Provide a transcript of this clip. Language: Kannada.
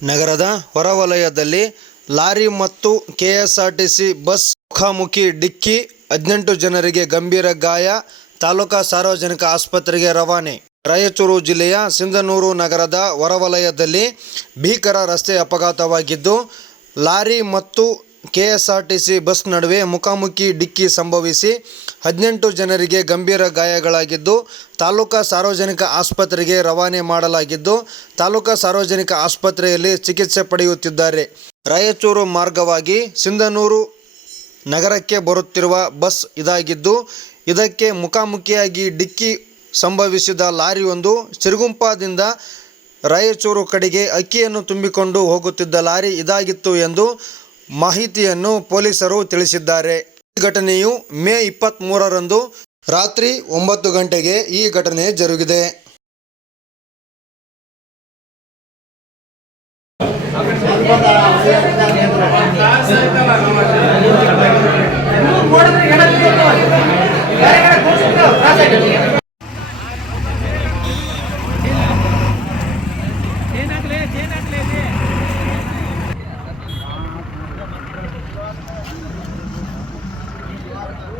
ನಗರದ ಹೊರವಲಯದಲ್ಲಿ ಲಾರಿ ಮತ್ತು ಕೆಎಸ್ಆರ್ಟಿಸಿ ಬಸ್ ಮುಖಾಮುಖಿ ಡಿಕ್ಕಿ ಹದಿನೆಂಟು ಜನರಿಗೆ ಗಂಭೀರ ಗಾಯ, ತಾಲೂಕಾ ಸಾರ್ವಜನಿಕ ಆಸ್ಪತ್ರೆಗೆ ರವಾನೆ. ರಾಯಚೂರು ಜಿಲ್ಲೆಯ ಸಿಂಧನೂರು ನಗರದ ಹೊರವಲಯದಲ್ಲಿ ಭೀಕರ ರಸ್ತೆ ಅಪಘಾತವಾಗಿದ್ದು, ಲಾರಿ ಮತ್ತು ಕೆಎಸ್ಆರ್ಟಿಸಿ ಬಸ್ ನಡುವೆ ಮುಖಾಮುಖಿ ಡಿಕ್ಕಿ ಸಂಭವಿಸಿ ಹದಿನೆಂಟು ಜನರಿಗೆ ಗಂಭೀರ ಗಾಯಗಳಾಗಿದ್ದು, ತಾಲೂಕಾ ಸಾರ್ವಜನಿಕ ಆಸ್ಪತ್ರೆಗೆ ರವಾನೆ ಮಾಡಲಾಗಿದ್ದು, ತಾಲೂಕಾ ಸಾರ್ವಜನಿಕ ಆಸ್ಪತ್ರೆಯಲ್ಲಿ ಚಿಕಿತ್ಸೆ ಪಡೆಯುತ್ತಿದ್ದಾರೆ. ರಾಯಚೂರು ಮಾರ್ಗವಾಗಿ ಸಿಂಧನೂರು ನಗರಕ್ಕೆ ಬರುತ್ತಿರುವ ಬಸ್ ಇದಾಗಿದ್ದು, ಇದಕ್ಕೆ ಮುಖಾಮುಖಿಯಾಗಿ ಡಿಕ್ಕಿ ಸಂಭವಿಸಿದ ಲಾರಿಯೊಂದು ಸಿರುಗುಂಪಾದಿಂದ ರಾಯಚೂರು ಕಡೆಗೆ ಅಕ್ಕಿಯನ್ನು ತುಂಬಿಕೊಂಡು ಹೋಗುತ್ತಿದ್ದ ಲಾರಿ ಇದಾಗಿತ್ತು ಎಂದು ಮಾಹಿತಿಯನ್ನು ಪೊಲೀಸರು ತಿಳಿಸಿದ್ದಾರೆ. ಈ ಘಟನೆಯು ಮೇ ಇಪ್ಪತ್ತ್ ಮೂರರಂದು ರಾತ್ರಿ ಒಂಬತ್ತು ಗಂಟೆಗೆ ಈ ಘಟನೆ ಜರುಗಿದೆ. ಏನಾಗಲಿ ಏನಾಗಲಿ